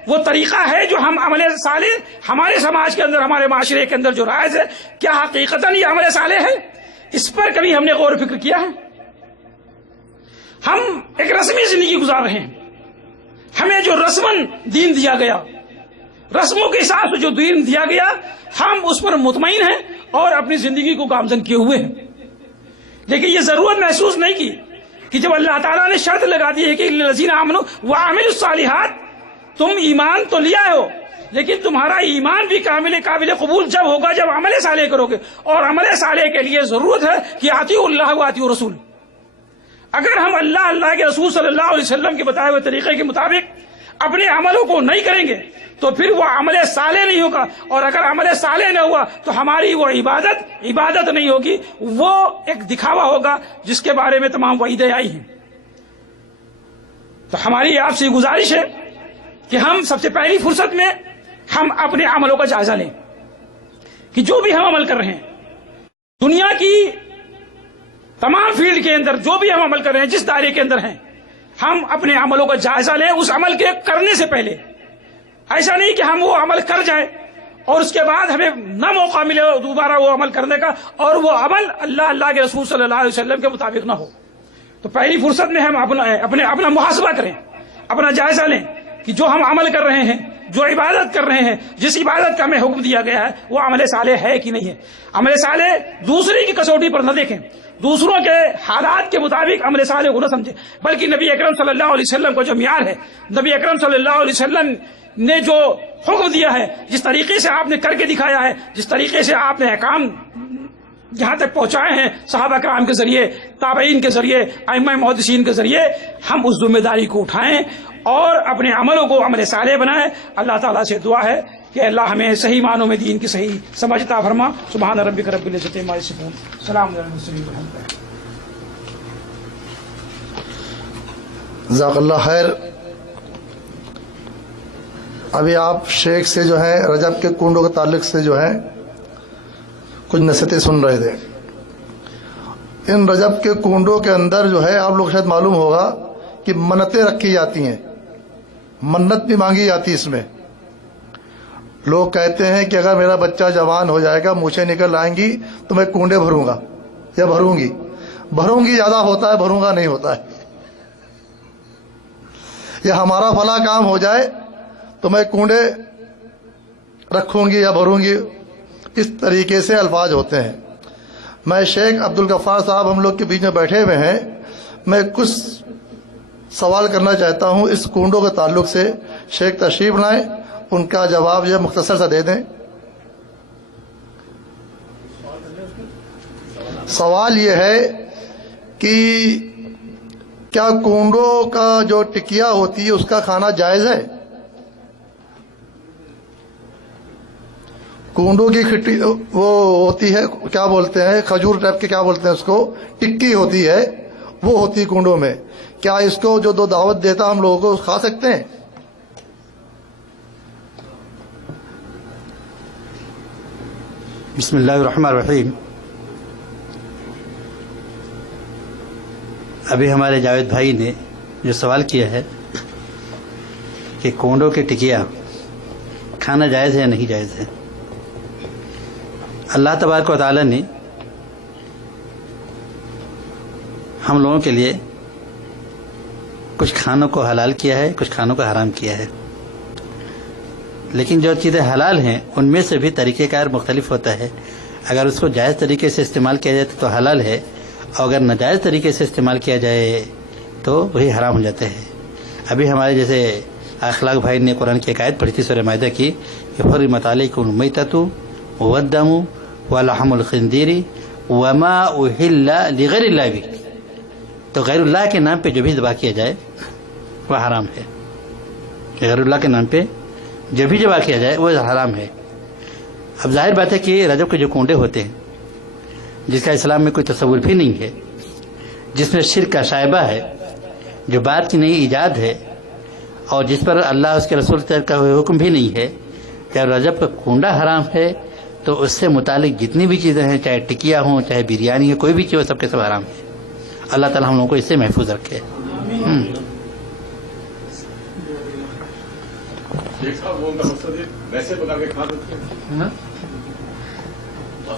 وہ طریقہ ہے جو ہم عمل صالح ہمارے سماج کے اندر، ہمارے معاشرے کے اندر جو رائج ہے، کیا حقیقتاً یہ عمل صالح ہے؟ اس پر کبھی ہم نے غور و فکر کیا ہے؟ ہم ایک رسمی زندگی گزار رہے ہیں، ہمیں جو رسماً دین دیا گیا، رسموں کے حساب سے جو دین دیا گیا، ہم اس پر مطمئن ہیں اور اپنی زندگی کو گامزن کیے ہوئے ہیں. لیکن یہ ضرورت محسوس نہیں کی کہ جب اللہ تعالیٰ نے شرط لگا دی ہے کہ الذین آمنوا وعملوا الصالحات، تم ایمان تو لیا ہو لیکن تمہارا ایمان بھی قابل قبول جب ہوگا جب عمل صالح کرو گے، اور عمل صالح کے لیے ضرورت ہے کہ اطیعوا اللہ واطیعوا الرسول. اگر ہم اللہ کے رسول صلی اللہ علیہ وسلم کے بتائے ہوئے طریقے کے مطابق اپنے عملوں کو نہیں کریں گے تو پھر وہ عمل صالح نہیں ہوگا، اور اگر عمل صالح نہ ہوا تو ہماری وہ عبادت نہیں ہوگی، وہ ایک دکھاوا ہوگا جس کے بارے میں تمام وعیدیں آئی ہیں. تو ہماری آپ سے گزارش ہے کہ ہم سب سے پہلی فرصت میں ہم اپنے عملوں کا جائزہ لیں کہ جو بھی ہم عمل کر رہے ہیں، دنیا کی تمام فیلڈ کے اندر جو بھی ہم عمل کر رہے ہیں، جس دائرے کے اندر ہیں، ہم اپنے عملوں کا جائزہ لیں اس عمل کے کرنے سے پہلے. ایسا نہیں کہ ہم وہ عمل کر جائیں اور اس کے بعد ہمیں نہ موقع ملے دوبارہ وہ عمل کرنے کا، اور وہ عمل اللہ کے رسول صلی اللہ علیہ وسلم کے مطابق نہ ہو. تو پہلی فرصت میں ہم اپنا محاسبہ کریں، اپنا جائزہ لیں کہ جو ہم عمل کر رہے ہیں، جو عبادت کر رہے ہیں، جس عبادت کا ہمیں حکم دیا گیا ہے، وہ عمل صالح ہے کہ نہیں ہے. عمل صالح دوسرے کی کسوٹی پر نہ دیکھیں، دوسروں کے حالات کے مطابق عمل صالح کو نہ سمجھیں، بلکہ نبی اکرم صلی اللہ علیہ وسلم کو جو معیار ہے، نبی اکرم صلی اللہ علیہ وسلم نے جو حکم دیا ہے، جس طریقے سے آپ نے کر کے دکھایا ہے، جس طریقے سے آپ نے احکام جہاں تک پہنچائے ہیں صحابہ کرام کے ذریعے، تابعین کے ذریعے، ائمہ محدثین کے ذریعے، ہم اس ذمہ داری کو اٹھائیں اور اپنے عملوں کو عمل صالح بنائیں. اللہ تعالیٰ سے دعا ہے کہ اللہ ہمیں صحیح معنوں میں دین کی صحیح سمجھ عطا فرما. سبحان ربک رب العزت عما یصفون، سلام علی المرسلین والحمد للہ. جزاک اللہ خیر. ابھی آپ شیخ سے جو ہے رجب کے کنڈوں کے تعلق سے جو ہے کچھ نصیحتیں سن رہے تھے. ان رجب کے کنڈوں کے اندر جو ہے آپ لوگ شاید معلوم ہوگا کہ منتیں رکھی جاتی ہیں، منت بھی مانگی جاتی ہے. اس میں لوگ کہتے ہیں کہ اگر میرا بچہ جوان ہو جائے گا، مونچھیں نکل آئیں گی تو میں کنڈے بھروں گا یا بھروں گی زیادہ ہوتا ہے، بھروں گا نہیں ہوتا ہے. یا ہمارا فلاں کام ہو جائے تو میں کنڈے رکھوں گی یا بھروں گی. اس طریقے سے الفاظ ہوتے ہیں. میں شیخ عبد الغفار صاحب ہم لوگ کے بیچ میں بیٹھے ہوئے ہیں، میں کچھ سوال کرنا چاہتا ہوں اس کنڈوں کے تعلق سے. شیخ تشریف لائیں، ان کا جواب یہ مختصر سا دے دیں. سوال یہ ہے کہ کیا کنڈوں کا جو ٹکیا ہوتی ہے اس کا کھانا جائز ہے؟ کنڈوں کی کھٹی وہ ہوتی ہے، کیا بولتے ہیں، کھجور ٹائپ کے، کیا بولتے ہیں اس کو، ٹکی ہوتی ہے، وہ ہوتی ہے کنڈوں میں. کیا اس کو جو دو دعوت دیتا ہم لوگوں کو کھا سکتے ہیں؟ بسم اللہ الرحمن الرحیم. ابھی ہمارے جاوید بھائی نے جو سوال کیا ہے کہ کونڈوں کے ٹکیا کھانا جائز ہے یا نہیں جائز ہے. اللہ تبارک و تعالی نے ہم لوگوں کے لیے کچھ کھانوں کو حلال کیا ہے، کچھ کھانوں کو حرام کیا ہے. لیکن جو چیزیں حلال ہیں ان میں سے بھی طریقہ کار مختلف ہوتا ہے. اگر اس کو جائز طریقے سے استعمال کیا جائے تو حلال ہے، اور اگر ناجائز طریقے سے استعمال کیا جائے تو وہی حرام ہو جاتا ہے. ابھی ہمارے جیسے اخلاق بھائی نے قرآن کی ایک آیت پڑھی تھی سورہ مائدہ کی کہ حرمت علیکم المیتۃ والدم ولحم الخنزیر وما اہل لغیر اللہ بہ. تو غیر اللہ کے نام پہ جو بھی ذبح کیا جائے وہ حرام ہے. غیر اللہ کے نام پہ جو بھی ذبح کیا جائے وہ حرام ہے. اب ظاہر بات ہے کہ رجب کے جو کونڈے ہوتے ہیں جس کا اسلام میں کوئی تصور بھی نہیں ہے، جس میں شرک کا شائبہ ہے، جو بات کی نئی ایجاد ہے، اور جس پر اللہ اس کے رسول کا حکم بھی نہیں ہے، جب رجب کا کونڈا حرام ہے تو اس سے متعلق جتنی بھی چیزیں ہیں، چاہے ٹکیا ہوں، چاہے بریانی ہو، کوئی بھی چیز ہو، سب کے سب حرام ہے. اللہ تعالیٰ ہم لوگوں کو اس سے محفوظ رکھے.